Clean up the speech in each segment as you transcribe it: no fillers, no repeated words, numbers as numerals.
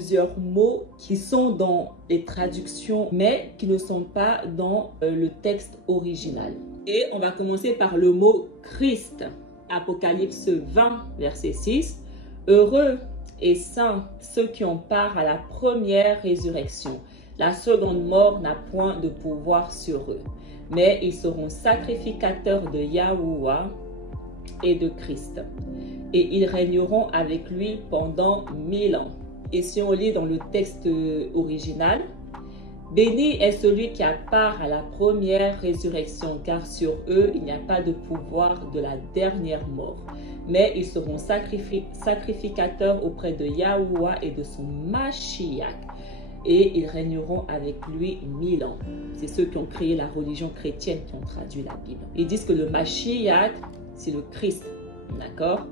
plusieurs mots qui sont dans les traductions, mais qui ne sont pas dans le texte original. Et on va commencer par le mot Christ. Apocalypse 20, verset 6. Heureux et saints ceux qui ont part à la première résurrection. La seconde mort n'a point de pouvoir sur eux, mais ils seront sacrificateurs de Yahuwah et de Christ. Et ils régneront avec lui pendant 1000 ans. Et si on lit dans le texte original, béni est celui qui a part à la première résurrection, car sur eux il n'y a pas de pouvoir de la dernière mort. Mais ils seront sacrificateurs auprès de Yahuwah et de son Mashiach. Et ils régneront avec lui 1000 ans. C'est ceux qui ont créé la religion chrétienne qui ont traduit la Bible. Ils disent que le Mashiach, c'est le Christ. D'accord?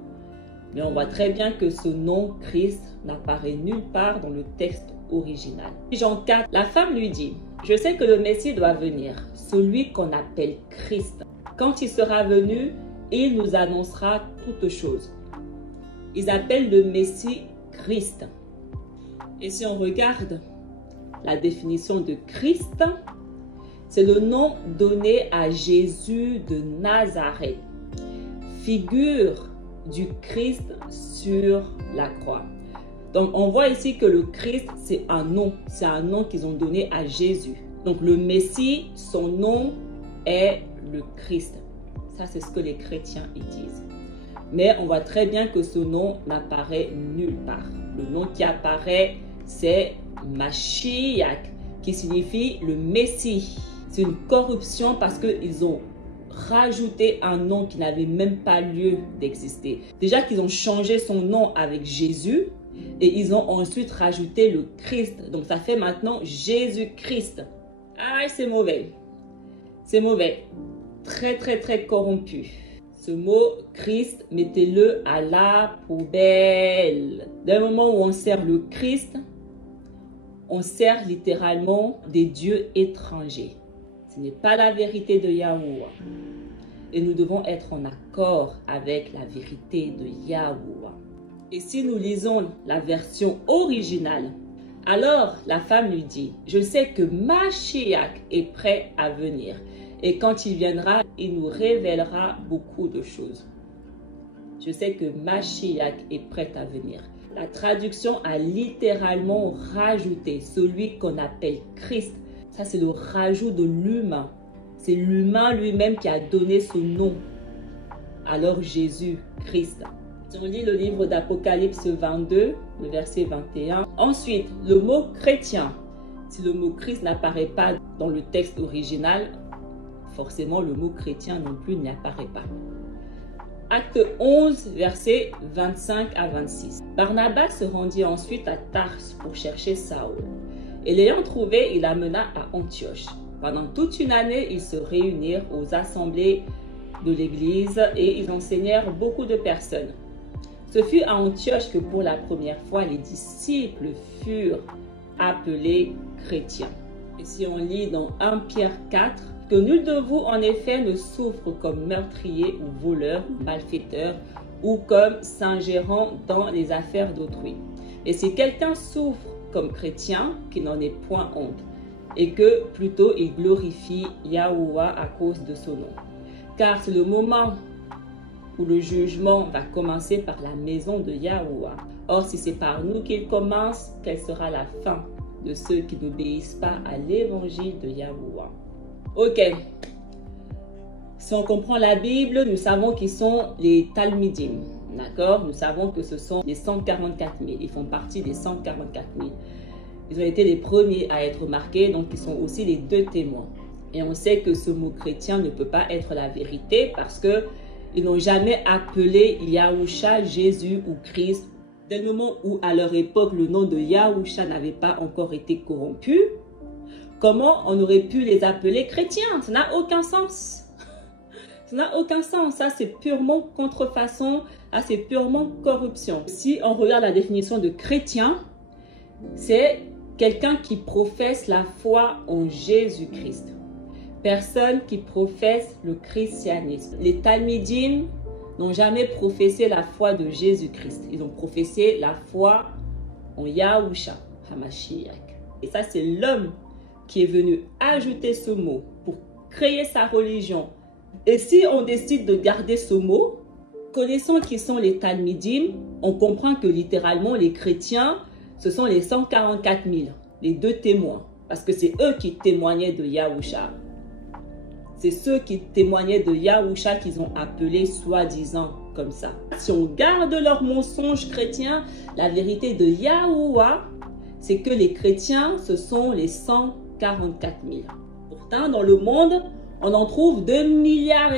Mais on voit très bien que ce nom Christ n'apparaît nulle part dans le texte original. Jean 4, la femme lui dit, « Je sais que le Messie doit venir, celui qu'on appelle Christ. Quand il sera venu, il nous annoncera toutes choses. » Ils appellent le Messie Christ. Et si on regarde la définition de Christ, c'est le nom donné à Jésus de Nazareth, figure du Christ sur la croix. Donc on voit ici que le Christ, c'est un nom qu'ils ont donné à Jésus. Donc le Messie, son nom est le Christ. Ça, c'est ce que les chrétiens y disent. Mais on voit très bien que ce nom n'apparaît nulle part. Le nom qui apparaît, c'est Mashiach, qui signifie le Messie. C'est une corruption parce qu'ils ont rajouté un nom qui n'avait même pas lieu d'exister. Déjà qu'ils ont changé son nom avec Jésus et ils ont ensuite rajouté le Christ. Donc ça fait maintenant Jésus-Christ. Ah, c'est mauvais. C'est mauvais. Très, très, très corrompu. Ce mot Christ, mettez-le à la poubelle. Dès le moment où on sert le Christ, on sert littéralement des dieux étrangers. Ce n'est pas la vérité de Yahuwah. Et nous devons être en accord avec la vérité de Yahuwah. Et si nous lisons la version originale, alors la femme lui dit, « Je sais que Mashiach est prêt à venir. Et quand il viendra, il nous révélera beaucoup de choses. » Je sais que Mashiach est prêt à venir. La traduction a littéralement rajouté celui qu'on appelle Christ. Ça, c'est le rajout de l'humain. C'est l'humain lui-même qui a donné ce nom. Alors Jésus, Christ. Si on lit le livre d'Apocalypse 22, le verset 21. Ensuite, le mot chrétien. Si le mot Christ n'apparaît pas dans le texte original, forcément le mot chrétien non plus n'y apparaît pas. Acte 11, versets 25 à 26. Barnabas se rendit ensuite à Tars pour chercher Saül. Et l'ayant trouvé, il l'amena à Antioche. Pendant toute une année, ils se réunirent aux assemblées de l'église et ils enseignèrent beaucoup de personnes. Ce fut à Antioche que pour la première fois, les disciples furent appelés chrétiens. Et si on lit dans 1 Pierre 4, que nul de vous en effet ne souffre comme meurtrier ou voleur ou malfaiteur ou comme s'ingérant dans les affaires d'autrui. Et si quelqu'un souffre comme chrétien, qu'il n'en ait point honte, et que plutôt il glorifie Yahuwah à cause de son nom. Car c'est le moment où le jugement va commencer par la maison de Yahuwah. Or, si c'est par nous qu'il commence, quelle sera la fin de ceux qui n'obéissent pas à l'évangile de Yahuwah? Ok. Si on comprend la Bible, nous savons qui sont les Talmidim. D'accord? Nous savons que ce sont les 144 000. Ils font partie des 144 000. Ils ont été les premiers à être marqués, donc ils sont aussi les deux témoins. Et on sait que ce mot chrétien ne peut pas être la vérité parce que ils n'ont jamais appelé Yahusha, Jésus ou Christ. Dès le moment où, à leur époque, le nom de Yahusha n'avait pas encore été corrompu, comment on aurait pu les appeler chrétiens? Ça n'a aucun sens. Ça n'a aucun sens. Ça, c'est purement contrefaçon. Ça, c'est purement corruption. Si on regarde la définition de chrétien, c'est quelqu'un qui professe la foi en Jésus-Christ. Personne qui professe le christianisme. Les Talmidim n'ont jamais professé la foi de Jésus-Christ. Ils ont professé la foi en Yahusha HaMashiach. Et ça, c'est l'homme qui est venu ajouter ce mot pour créer sa religion. Et si on décide de garder ce mot, connaissant qui sont les Talmidim, on comprend que littéralement les chrétiens, ce sont les 144 000, les deux témoins. Parce que c'est eux qui témoignaient de Yahusha. C'est ceux qui témoignaient de Yahusha qu'ils ont appelé soi-disant comme ça. Si on garde leur mensonge chrétien, la vérité de Yahuwah, c'est que les chrétiens, ce sont les 144 000. Pourtant, dans le monde, on en trouve 2,5 milliards.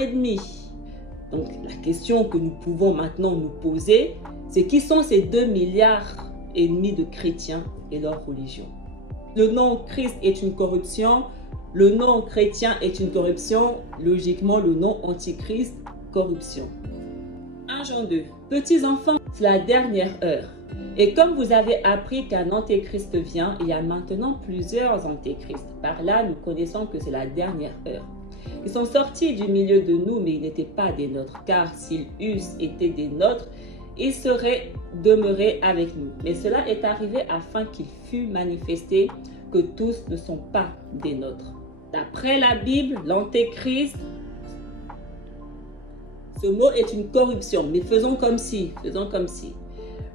Donc, la question que nous pouvons maintenant nous poser, c'est qui sont ces 2,5 milliards de chrétiens et leur religion? Le nom Christ est une corruption, le nom chrétien est une corruption, logiquement le nom antichrist, corruption. 1 Jean 2. Petits enfants, c'est la dernière heure. Et comme vous avez appris qu'un antéchrist vient, il y a maintenant plusieurs antéchrists. Par là, nous connaissons que c'est la dernière heure. Ils sont sortis du milieu de nous, mais ils n'étaient pas des nôtres, car s'ils eussent été des nôtres, ils seraient demeurés avec nous. Mais cela est arrivé afin qu'il fût manifesté que tous ne sont pas des nôtres. D'après la Bible, l'antéchrist, ce mot est une corruption, mais faisons comme si.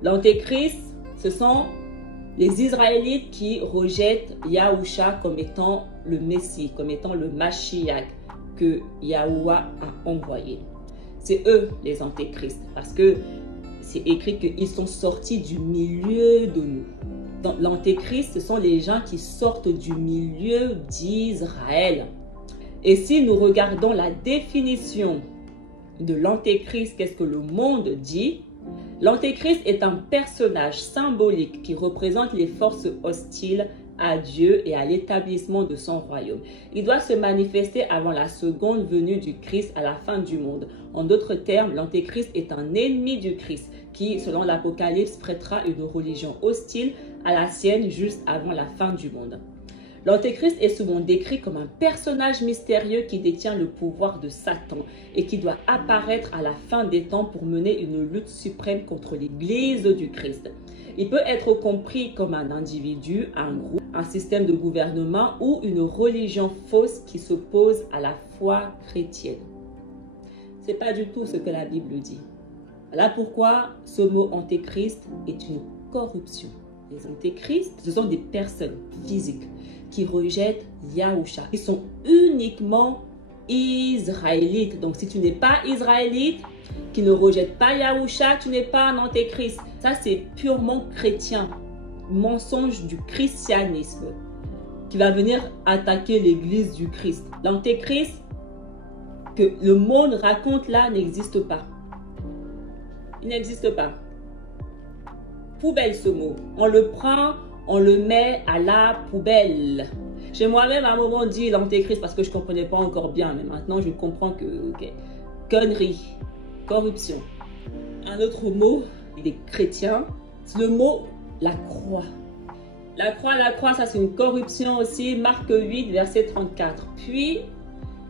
L'antéchrist, ce sont les Israélites qui rejettent Yahusha comme étant le Messie, comme étant le Mashiach que Yahuwah a envoyé. C'est eux les antéchrists, parce que c'est écrit qu'ils sont sortis du milieu de nous. L'antéchrist, ce sont les gens qui sortent du milieu d'Israël. Et si nous regardons la définition de l'antéchrist, qu'est-ce que le monde dit? L'antéchrist est un personnage symbolique qui représente les forces hostiles à Dieu et à l'établissement de son royaume. Il doit se manifester avant la seconde venue du Christ à la fin du monde. En d'autres termes, l'antéchrist est un ennemi du Christ qui, selon l'Apocalypse, prêtera une religion hostile à la sienne juste avant la fin du monde. L'antéchrist est souvent décrit comme un personnage mystérieux qui détient le pouvoir de Satan et qui doit apparaître à la fin des temps pour mener une lutte suprême contre l'Église du Christ. Il peut être compris comme un individu, un groupe, un système de gouvernement ou une religion fausse qui s'oppose à la foi chrétienne. Ce n'est pas du tout ce que la Bible dit. Voilà pourquoi ce mot antéchrist est une corruption. Les antéchrists, ce sont des personnes physiques qui rejettent Yahusha. Ils sont uniquement israélites. Donc si tu n'es pas israélite, qui ne rejette pas Yahusha, tu n'es pas un antéchrist. Ça, c'est purement chrétien. Mensonge du christianisme qui va venir attaquer l'église du Christ. L'antéchrist que le monde raconte là n'existe pas. Il n'existe pas. Poubelle ce mot. On le prend, on le met à la poubelle. J'ai moi-même à un moment dit l'antéchrist parce que je ne comprenais pas encore bien, mais maintenant je comprends que, ok, connerie, corruption. Un autre mot des chrétiens, c'est le mot la croix. La croix, ça c'est une corruption aussi. Marc 8, verset 34. Puis,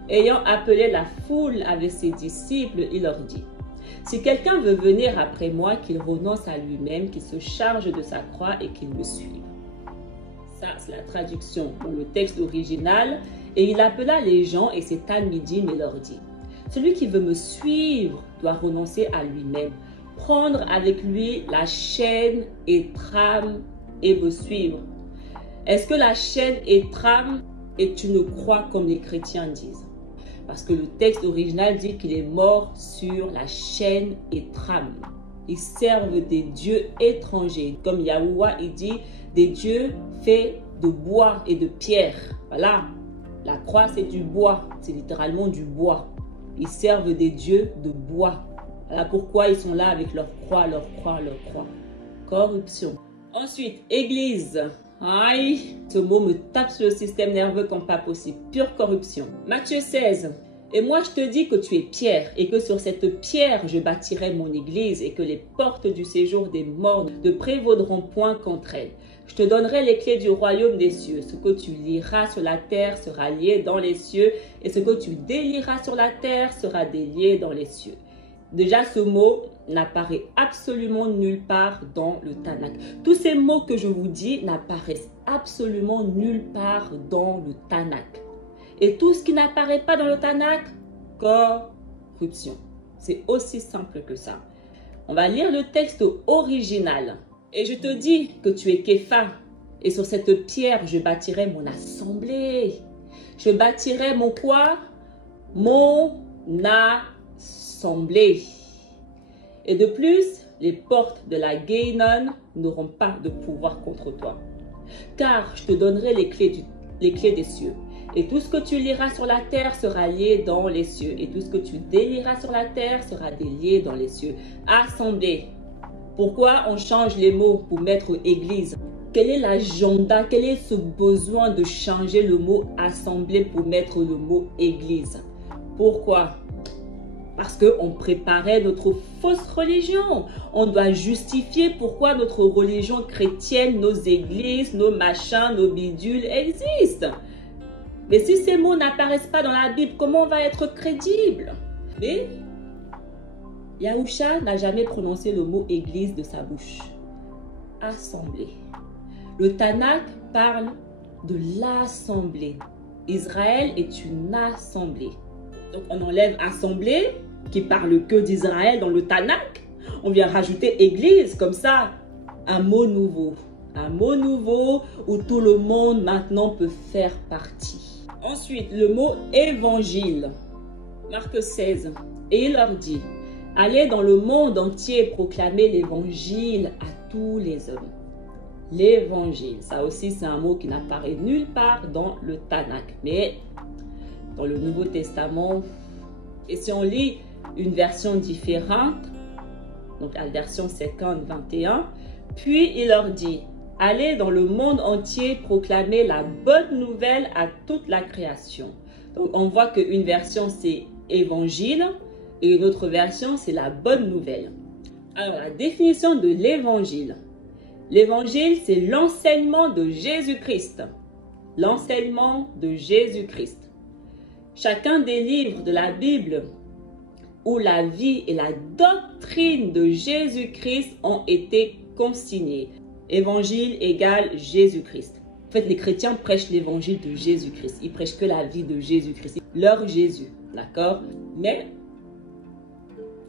ayant appelé la foule avec ses disciples, il leur dit: si quelqu'un veut venir après moi, qu'il renonce à lui-même, qu'il se charge de sa croix et qu'il me suive. Ça, c'est la traduction dans le texte original. Et il appela les gens et ses talmidim et leur dit: celui qui veut me suivre doit renoncer à lui-même, prendre avec lui la chaîne et trame et me suivre. Est-ce que la chaîne et trame est une croix comme les chrétiens disent? Parce que le texte original dit qu'il est mort sur la chaîne et trame. Ils servent des dieux étrangers. Comme Yahuwah, il dit des dieux faits de bois et de pierre. Voilà, la croix c'est du bois, c'est littéralement du bois. Ils servent des dieux de bois. Voilà pourquoi ils sont là avec leur croix, leur croix, leur croix. Corruption. Ensuite, église. Aïe, ce mot me tape sur le système nerveux comme pas possible. Pure corruption. Matthieu 16. Et moi je te dis que tu es Pierre et que sur cette pierre je bâtirai mon église et que les portes du séjour des morts ne prévaudront point contre elle. Je te donnerai les clés du royaume des cieux. Ce que tu lieras sur la terre sera lié dans les cieux et ce que tu délieras sur la terre sera délié dans les cieux. Déjà, ce mot n'apparaît absolument nulle part dans le Tanakh. Tous ces mots que je vous dis n'apparaissent absolument nulle part dans le Tanakh. Et tout ce qui n'apparaît pas dans le Tanakh, corruption. C'est aussi simple que ça. On va lire le texte original. Et je te dis que tu es Képha, et sur cette pierre, je bâtirai mon assemblée. Je bâtirai mon quoi? Mon assemblée. Et de plus, les portes de la Guénon n'auront pas de pouvoir contre toi. Car je te donnerai les clés des cieux. Et tout ce que tu liras sur la terre sera lié dans les cieux. Et tout ce que tu délieras sur la terre sera délié dans les cieux. Assemblée. Pourquoi on change les mots pour mettre église? Quel est l'agenda? Quel est ce besoin de changer le mot assemblée pour mettre le mot église? Pourquoi? Parce qu'on préparait notre fausse religion. On doit justifier pourquoi notre religion chrétienne, nos églises, nos machins, nos bidules existent. Mais si ces mots n'apparaissent pas dans la Bible, comment on va être crédible? Mais Yahusha n'a jamais prononcé le mot église de sa bouche. Assemblée. Le Tanakh parle de l'assemblée. Israël est une assemblée. Donc on enlève assemblée, qui parle que d'Israël dans le Tanakh. On vient rajouter église, comme ça, un mot nouveau. Un mot nouveau où tout le monde maintenant peut faire partie. Ensuite, le mot évangile. Marc 16. Et il leur dit, allez dans le monde entier proclamer l'évangile à tous les hommes. L'évangile, ça aussi c'est un mot qui n'apparaît nulle part dans le Tanakh, mais dans le Nouveau Testament. Et si on lit une version différente, donc la version 50-21, puis il leur dit, allez dans le monde entier proclamer la bonne nouvelle à toute la création. Donc on voit qu'une version c'est évangile et une autre version c'est la bonne nouvelle. Alors la définition de l'évangile. L'évangile, c'est l'enseignement de Jésus-Christ. L'enseignement de Jésus-Christ. Chacun des livres de la Bible où la vie et la doctrine de Jésus-Christ ont été consignés. Évangile égale Jésus-Christ. En fait, les chrétiens prêchent l'évangile de Jésus-Christ. Ils prêchent que la vie de Jésus-Christ. Leur Jésus, d'accord? Mais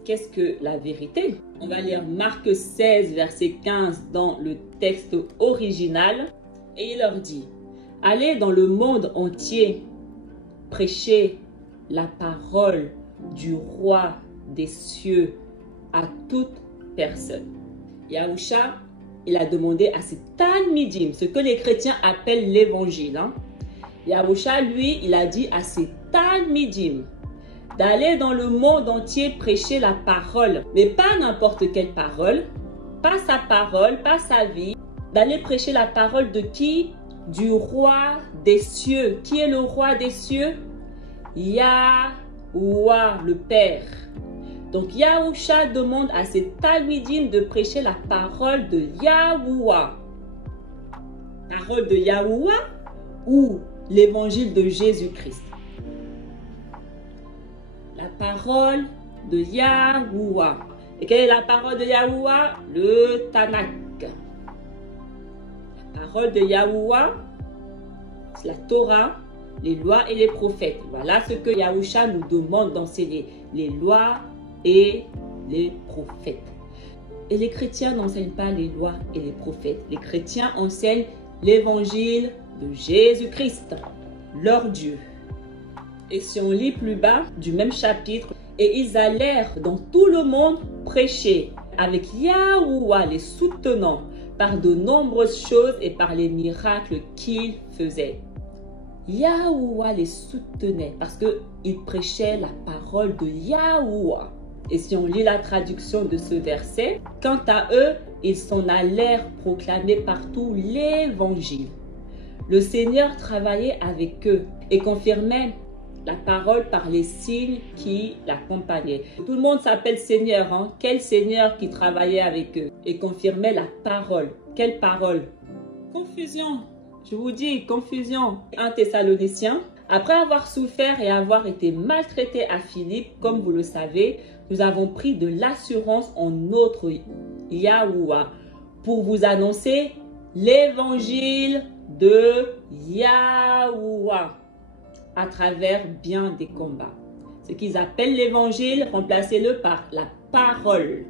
qu'est-ce que la vérité? On va lire Marc 16, verset 15 dans le texte original. Et il leur dit, allez dans le monde entier, prêcher la parole du roi des cieux à toute personne. Yahusha, il a demandé à ses talmidim, ce que les chrétiens appellent l'évangile. Yahusha, lui, il a dit à ses talmidim, d'aller dans le monde entier prêcher la parole, mais pas n'importe quelle parole, pas sa parole, pas sa vie, d'aller prêcher la parole de qui? Du roi des cieux. Qui est le roi des cieux? Yahweh, le Père. Donc Yahusha demande à ses talmidim de prêcher la parole de Yahweh. Parole de Yahweh ou l'évangile de Jésus-Christ? La parole de Yahweh. Et quelle est la parole de Yahweh? Le Tanakh. La parole de Yahweh, c'est la Torah, les lois et les prophètes. Voilà ce que Yahusha nous demande d'enseigner. Les lois et les prophètes. Et les chrétiens n'enseignent pas les lois et les prophètes. Les chrétiens enseignent l'évangile de Jésus-Christ, leur Dieu. Et si on lit plus bas du même chapitre, et ils allèrent dans tout le monde prêcher avec Yahweh les soutenant par de nombreuses choses et par les miracles qu'ils faisaient. Yahweh les soutenait parce qu'ils prêchaient la parole de Yahweh. Et si on lit la traduction de ce verset, quant à eux, ils s'en allèrent proclamer partout l'évangile. Le Seigneur travaillait avec eux et confirmait la parole par les signes qui l'accompagnaient. Tout le monde s'appelle Seigneur. Hein? Quel Seigneur qui travaillait avec eux et confirmait la parole? Quelle parole? Confusion. Je vous dis, confusion. 1 Thessaloniciens Après avoir souffert et avoir été maltraités à Philippe, comme vous le savez, nous avons pris de l'assurance en notre Yahuwah pour vous annoncer l'évangile de Yahuwah à travers bien des combats. Ce qu'ils appellent l'évangile, remplacez-le par la parole.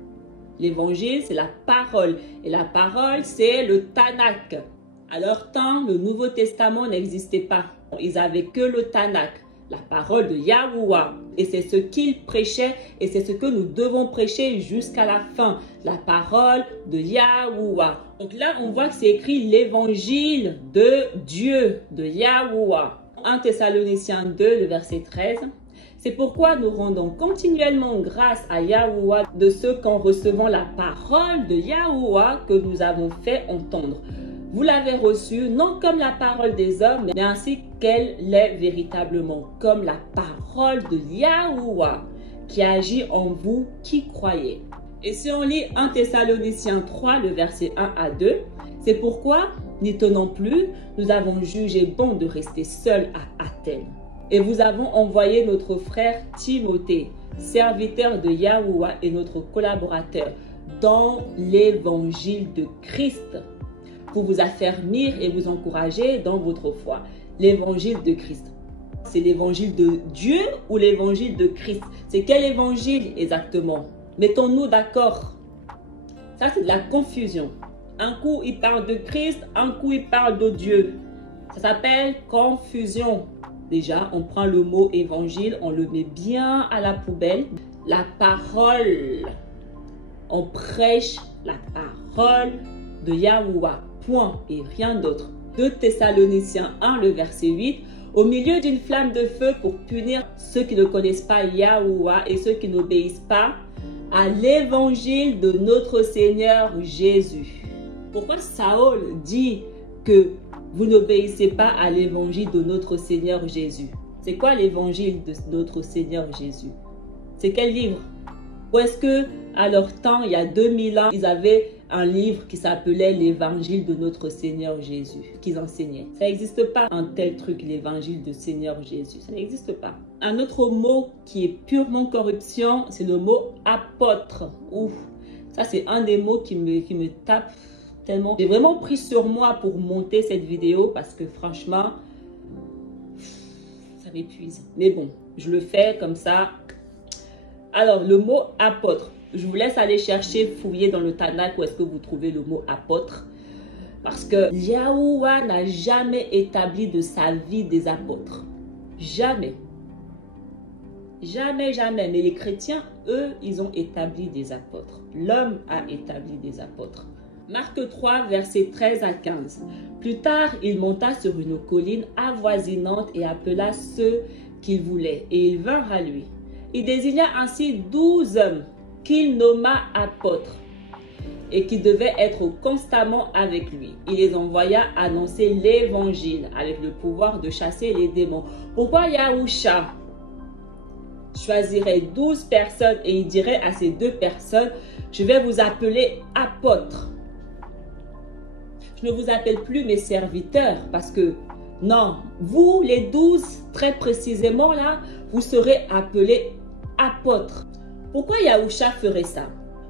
L'évangile, c'est la parole. Et la parole, c'est le Tanakh. À leur temps, le Nouveau Testament n'existait pas. Ils n'avaient que le Tanakh, la parole de Yahuwah. Et c'est ce qu'ils prêchaient et c'est ce que nous devons prêcher jusqu'à la fin. La parole de Yahuwah. Donc là, on voit que c'est écrit l'évangile de Dieu, de Yahuwah. 1 Thessaloniciens 2, le verset 13. C'est pourquoi nous rendons continuellement grâce à Yahuwah de ce qu'en recevant la parole de Yahuwah que nous avons fait entendre. Vous l'avez reçue non comme la parole des hommes, mais ainsi qu'elle l'est véritablement, comme la parole de Yahuwah qui agit en vous qui croyez. Et si on lit 1 Thessaloniciens 3, le verset 1 à 2, c'est pourquoi, n'y tenant plus, nous avons jugé bon de rester seuls à Athènes. Et vous avons envoyé notre frère Timothée, serviteur de Yahuwah et notre collaborateur dans l'évangile de Christ, pour vous affermir et vous encourager dans votre foi. L'évangile de Christ. C'est l'évangile de Dieu ou l'évangile de Christ? C'est quel évangile exactement? Mettons-nous d'accord. Ça, c'est de la confusion. Un coup, il parle de Christ, un coup, il parle de Dieu. Ça s'appelle confusion. Déjà, on prend le mot évangile, on le met bien à la poubelle. La parole. On prêche la parole de Yahuwah. Point et rien d'autre. 2 Thessaloniciens 1, le verset 8. Au milieu d'une flamme de feu pour punir ceux qui ne connaissent pas Yahuwah et ceux qui n'obéissent pas à l'évangile de notre Seigneur Jésus. Pourquoi Saül dit que vous n'obéissez pas à l'évangile de notre Seigneur Jésus? C'est quoi l'évangile de notre Seigneur Jésus? C'est quel livre? Ou est-ce que à leur temps, il y a 2000 ans, ils avaient un livre qui s'appelait l'évangile de notre Seigneur Jésus, qu'ils enseignaient? Ça n'existe pas un tel truc, l'évangile de Seigneur Jésus. Ça n'existe pas. Un autre mot qui est purement corruption, c'est le mot apôtre. Ouf, ça c'est un des mots qui me tape tellement. J'ai vraiment pris sur moi pour monter cette vidéo parce que franchement, ça m'épuise. Mais bon, je le fais comme ça. Alors, le mot apôtre. Je vous laisse aller chercher, fouiller dans le Tanakh où est-ce que vous trouvez le mot apôtre. Parce que Yahuwah n'a jamais établi de sa vie des apôtres. Jamais. Jamais, jamais. Mais les chrétiens, eux, ils ont établi des apôtres. L'homme a établi des apôtres. Marc 3, versets 13 à 15. Plus tard, il monta sur une colline avoisinante et appela ceux qu'il voulait. Et ils vinrent à lui. Il désigna ainsi 12 hommes qu'il nomma apôtres et qui devaient être constamment avec lui. Il les envoya annoncer l'évangile avec le pouvoir de chasser les démons. Pourquoi Yahusha choisirait 12 personnes et il dirait à ces 2 personnes, je vais vous appeler apôtres. Je ne vous appelle plus mes serviteurs parce que non, vous les 12 très précisément là, vous serez appelés apôtres. Pourquoi Yahusha ferait ça?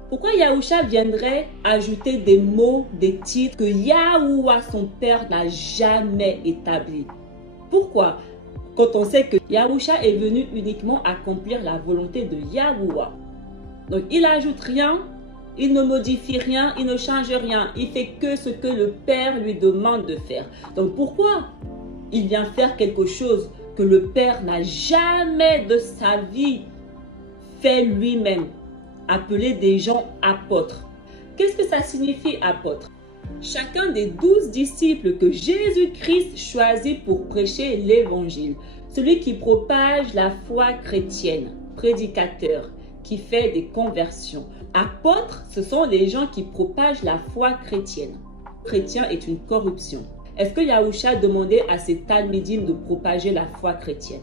Pourquoi Yahusha viendrait ajouter des mots, des titres que Yahuwah, son père, n'a jamais établis? Pourquoi? Quand on sait que Yahusha est venu uniquement accomplir la volonté de Yahuwah. Donc il n'ajoute rien, il ne modifie rien, il ne change rien. Il fait que ce que le Père lui demande de faire. Donc pourquoi il vient faire quelque chose que le Père n'a jamais de sa vie fait lui-même? Appeler des gens apôtres. Qu'est-ce que ça signifie apôtre? Chacun des 12 disciples que Jésus-Christ choisit pour prêcher l'évangile. Celui qui propage la foi chrétienne. Prédicateur, qui fait des conversions. Apôtres, ce sont les gens qui propagent la foi chrétienne. Chrétien est une corruption. Est-ce que Yahusha demandait à ses talmidim de propager la foi chrétienne?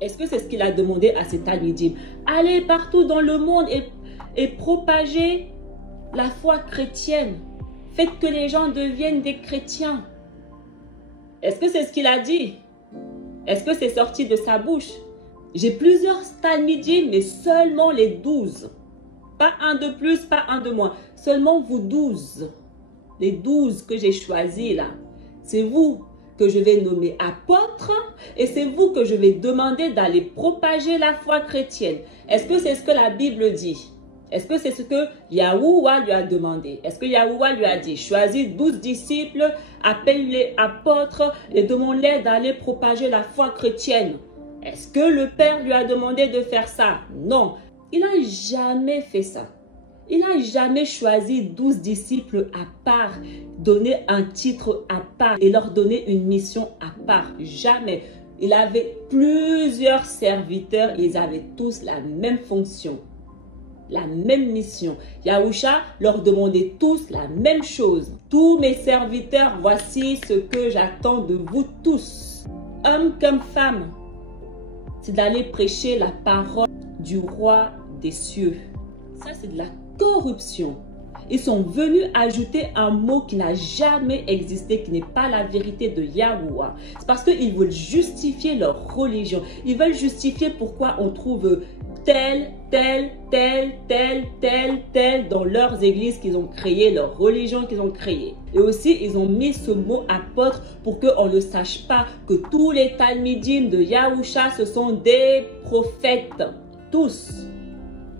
Est-ce que c'est ce qu'il a demandé à ses talmidim? Allez partout dans le monde et propagez la foi chrétienne. Faites que les gens deviennent des chrétiens. Est-ce que c'est ce qu'il a dit? Est-ce que c'est sorti de sa bouche? J'ai plusieurs talmidim, mais seulement les 12. Pas un de plus, pas un de moins. Seulement vous 12. Les 12 que j'ai choisis là. C'est vous que je vais nommer apôtres et c'est vous que je vais demander d'aller propager la foi chrétienne. Est-ce que c'est ce que la Bible dit? Est-ce que c'est ce que Yahuwah lui a demandé? Est-ce que Yahuwah lui a dit, choisis 12 disciples, appelle-les apôtres et demande-les d'aller propager la foi chrétienne? Est-ce que le Père lui a demandé de faire ça? Non, il n'a jamais fait ça. Il n'a jamais choisi 12 disciples à part, donner un titre à part et leur donner une mission à part. Jamais. Il avait plusieurs serviteurs et ils avaient tous la même fonction, la même mission. Yahusha leur demandait tous la même chose. Tous mes serviteurs, voici ce que j'attends de vous tous, hommes comme femmes, c'est d'aller prêcher la parole du roi des cieux. Ça, c'est de la corruption. Ils sont venus ajouter un mot qui n'a jamais existé, qui n'est pas la vérité de Yahuwah. C'est parce qu'ils veulent justifier leur religion. Ils veulent justifier pourquoi on trouve tel dans leurs églises qu'ils ont créées, leur religion qu'ils ont créée. Et aussi, ils ont mis ce mot apôtre pour qu'on ne sache pas que tous les talmidim de Yahusha, ce sont des prophètes. Tous.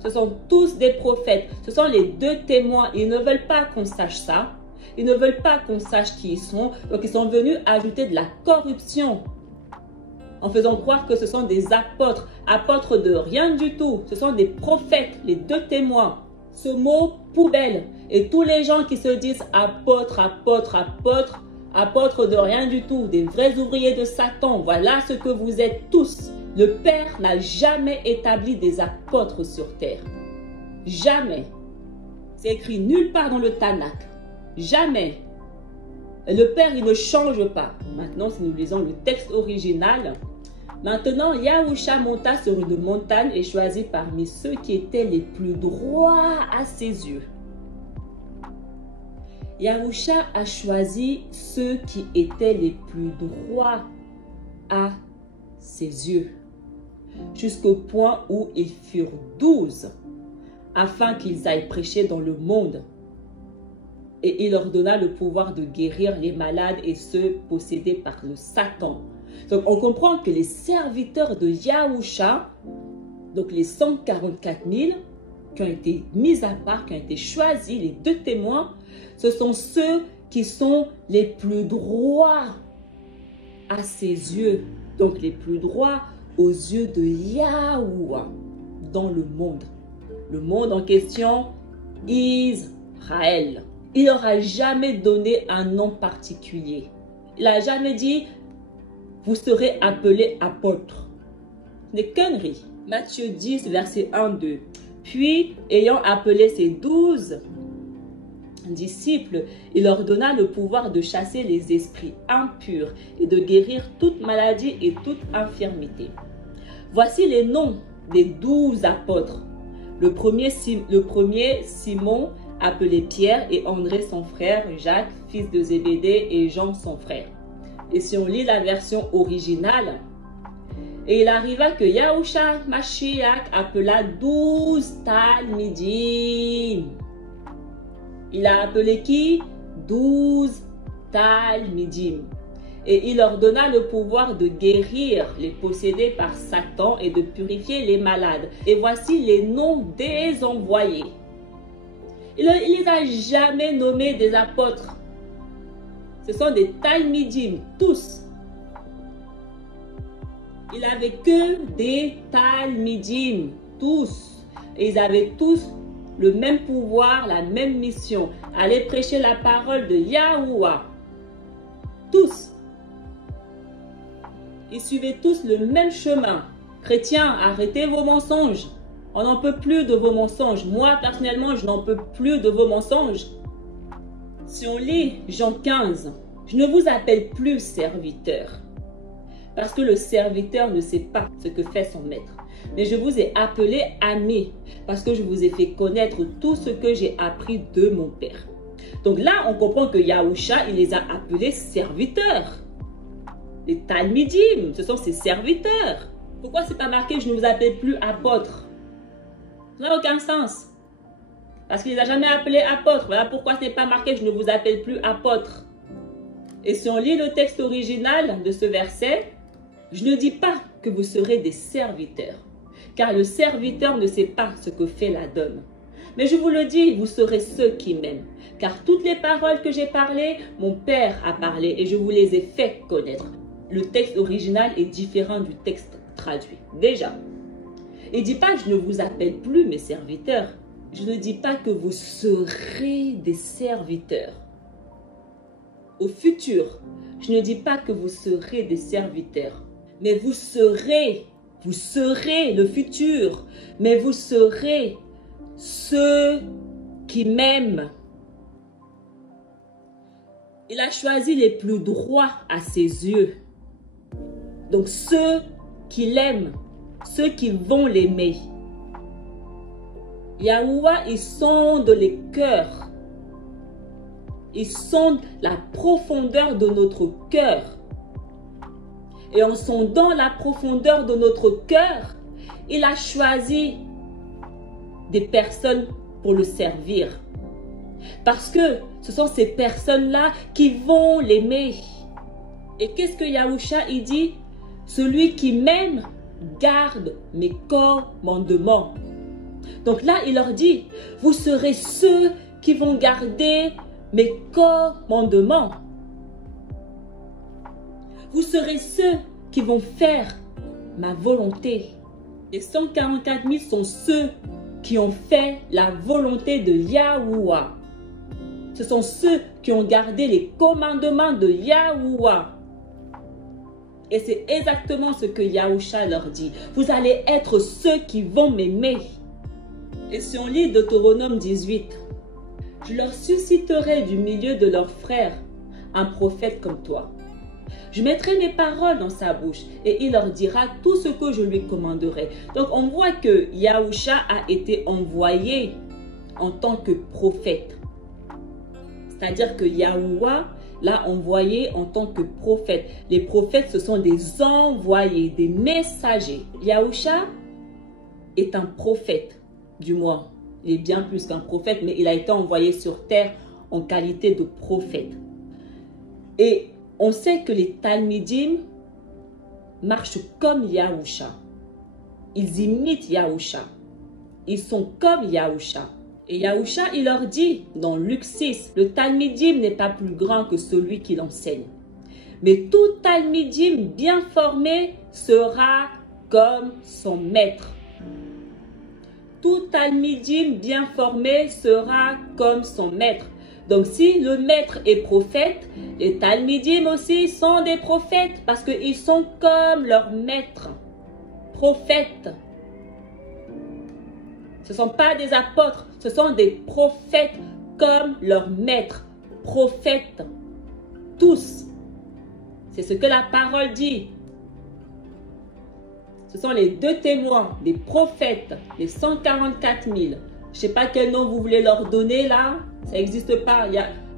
Ce sont tous des prophètes. Ce sont les 2 témoins. Ils ne veulent pas qu'on sache ça. Ils ne veulent pas qu'on sache qui ils sont. Donc, ils sont venus ajouter de la corruption en faisant croire que ce sont des apôtres. Apôtres de rien du tout. Ce sont des prophètes, les 2 témoins. Ce mot poubelle. Et tous les gens qui se disent apôtres, apôtres de rien du tout, des vrais ouvriers de Satan. Voilà ce que vous êtes tous. Le Père n'a jamais établi des apôtres sur terre. Jamais. C'est écrit nulle part dans le Tanakh. Jamais. Et le Père, il ne change pas. Maintenant, si nous lisons le texte original, maintenant, Yahusha monta sur une montagne et choisit parmi ceux qui étaient les plus droits à ses yeux. Yahusha a choisi ceux qui étaient les plus droits à ses yeux, jusqu'au point où ils furent 12, afin qu'ils aillent prêcher dans le monde. Et il leur donna le pouvoir de guérir les malades et ceux possédés par le Satan. Donc on comprend que les serviteurs de Yahusha, donc les 144 000 qui ont été mis à part, qui ont été choisis, les 2 témoins, ce sont ceux qui sont les plus droits à ses yeux. Donc les plus droits aux yeux de Yahuwah dans le monde. Le monde en question, Israël. Il leur a jamais donné un nom particulier. Il n'a jamais dit, vous serez appelés apôtres. Des conneries. Matthieu 10, verset 1-2. Puis, ayant appelé ses 12 disciples, il leur donna le pouvoir de chasser les esprits impurs et de guérir toute maladie et toute infirmité. Voici les noms des 12 apôtres. Le premier Simon, appelé Pierre, et André son frère, Jacques, fils de Zébédée, et Jean son frère. Et si on lit la version originale, et il arriva que Yahusha Mashiach appela 12 talmidim. Il a appelé qui? 12 talmidim. Et il leur donna le pouvoir de guérir les possédés par Satan et de purifier les malades. Et voici les noms des envoyés. Il ne les a jamais nommés des apôtres. Ce sont des talmidim, tous. Il n'avait que des talmidim, tous. Et ils avaient tous le même pouvoir, la même mission. Aller prêcher la parole de Yahuwah. Tous. Ils suivaient tous le même chemin. Chrétiens, arrêtez vos mensonges. On n'en peut plus de vos mensonges. Moi, personnellement, je n'en peux plus de vos mensonges. Si on lit Jean 15, je ne vous appelle plus serviteur. Parce que le serviteur ne sait pas ce que fait son maître. Mais je vous ai appelé amis. Parce que je vous ai fait connaître tout ce que j'ai appris de mon Père. Donc là, on comprend que Yahusha, il les a appelés serviteurs. Les Talmidim, ce sont ses serviteurs. Pourquoi c'est pas marqué « Je ne vous appelle plus apôtre » ? Ça n'a aucun sens. Parce qu'il ne les a jamais appelés apôtres. Voilà pourquoi ce n'est pas marqué « Je ne vous appelle plus apôtre ». Et si on lit le texte original de ce verset, je ne dis pas que vous serez des serviteurs, car le serviteur ne sait pas ce que fait la donne. Mais je vous le dis, vous serez ceux qui m'aiment, car toutes les paroles que j'ai parlées, mon Père a parlé et je vous les ai fait connaître. Le texte original est différent du texte traduit. Déjà, il ne dit pas « je ne vous appelle plus mes serviteurs ». Je ne dis pas que vous serez des serviteurs. Au futur, je ne dis pas que vous serez des serviteurs, mais vous serez le futur, mais vous serez ceux qui m'aiment. Il a choisi les plus droits à ses yeux. Donc ceux qui l'aiment, ceux qui vont l'aimer. Yahuwah, il sonde les cœurs. Il sonde la profondeur de notre cœur. Et en sondant la profondeur de notre cœur, il a choisi des personnes pour le servir. Parce que ce sont ces personnes-là qui vont l'aimer. Et qu'est-ce que Yahusha il dit? Celui qui m'aime garde mes commandements. Donc là, il leur dit, vous serez ceux qui vont garder mes commandements. Vous serez ceux qui vont faire ma volonté. Les 144 000 sont ceux qui ont fait la volonté de Yahuwah. Ce sont ceux qui ont gardé les commandements de Yahuwah. Et c'est exactement ce que Yahusha leur dit. Vous allez être ceux qui vont m'aimer. Et si on lit Deutéronome 18, je leur susciterai du milieu de leurs frères un prophète comme toi. Je mettrai mes paroles dans sa bouche et il leur dira tout ce que je lui commanderai. Donc on voit que Yahusha a été envoyé en tant que prophète. C'est-à-dire que Yahuwah l'a envoyé en tant que prophète. Les prophètes, ce sont des envoyés, des messagers. Yahusha est un prophète, du moins. Il est bien plus qu'un prophète, mais il a été envoyé sur terre en qualité de prophète. Et on sait que les Talmidim marchent comme Yahusha. Ils imitent Yahusha. Ils sont comme Yahusha. Et Yahusha, il leur dit dans Luc 6, le Talmidim n'est pas plus grand que celui qui l'enseigne. Mais tout Talmidim bien formé sera comme son maître. Tout Talmidim bien formé sera comme son maître. Donc si le maître est prophète, les Talmidim aussi sont des prophètes parce qu'ils sont comme leur maître. Prophètes. Ce ne sont pas des apôtres, ce sont des prophètes comme leur maître. Prophètes. Tous. C'est ce que la parole dit. Ce sont les deux témoins, des prophètes, les 144 000. Je ne sais pas quel nom vous voulez leur donner là. Ça n'existe pas.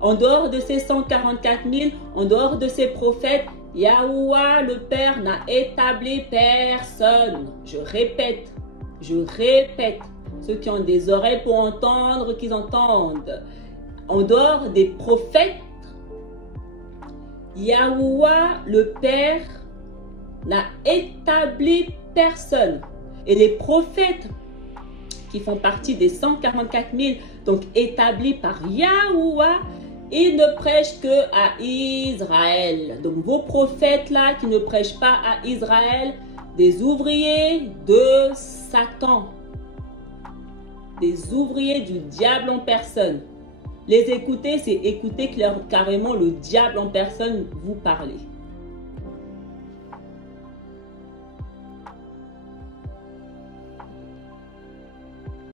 En dehors de ces 144 000, en dehors de ces prophètes, Yahuwah le Père n'a établi personne. Je répète. Ceux qui ont des oreilles pour entendre, qu'ils entendent. En dehors des prophètes, Yahuwah le Père n'a établi personne. Et les prophètes qui font partie des 144 000, donc établis par Yahuwah, ils ne prêchent que à Israël. Donc vos prophètes là qui ne prêchent pas à Israël, des ouvriers de Satan. Des ouvriers du diable en personne. Les écouter, c'est écouter carrément le diable en personne vous parler.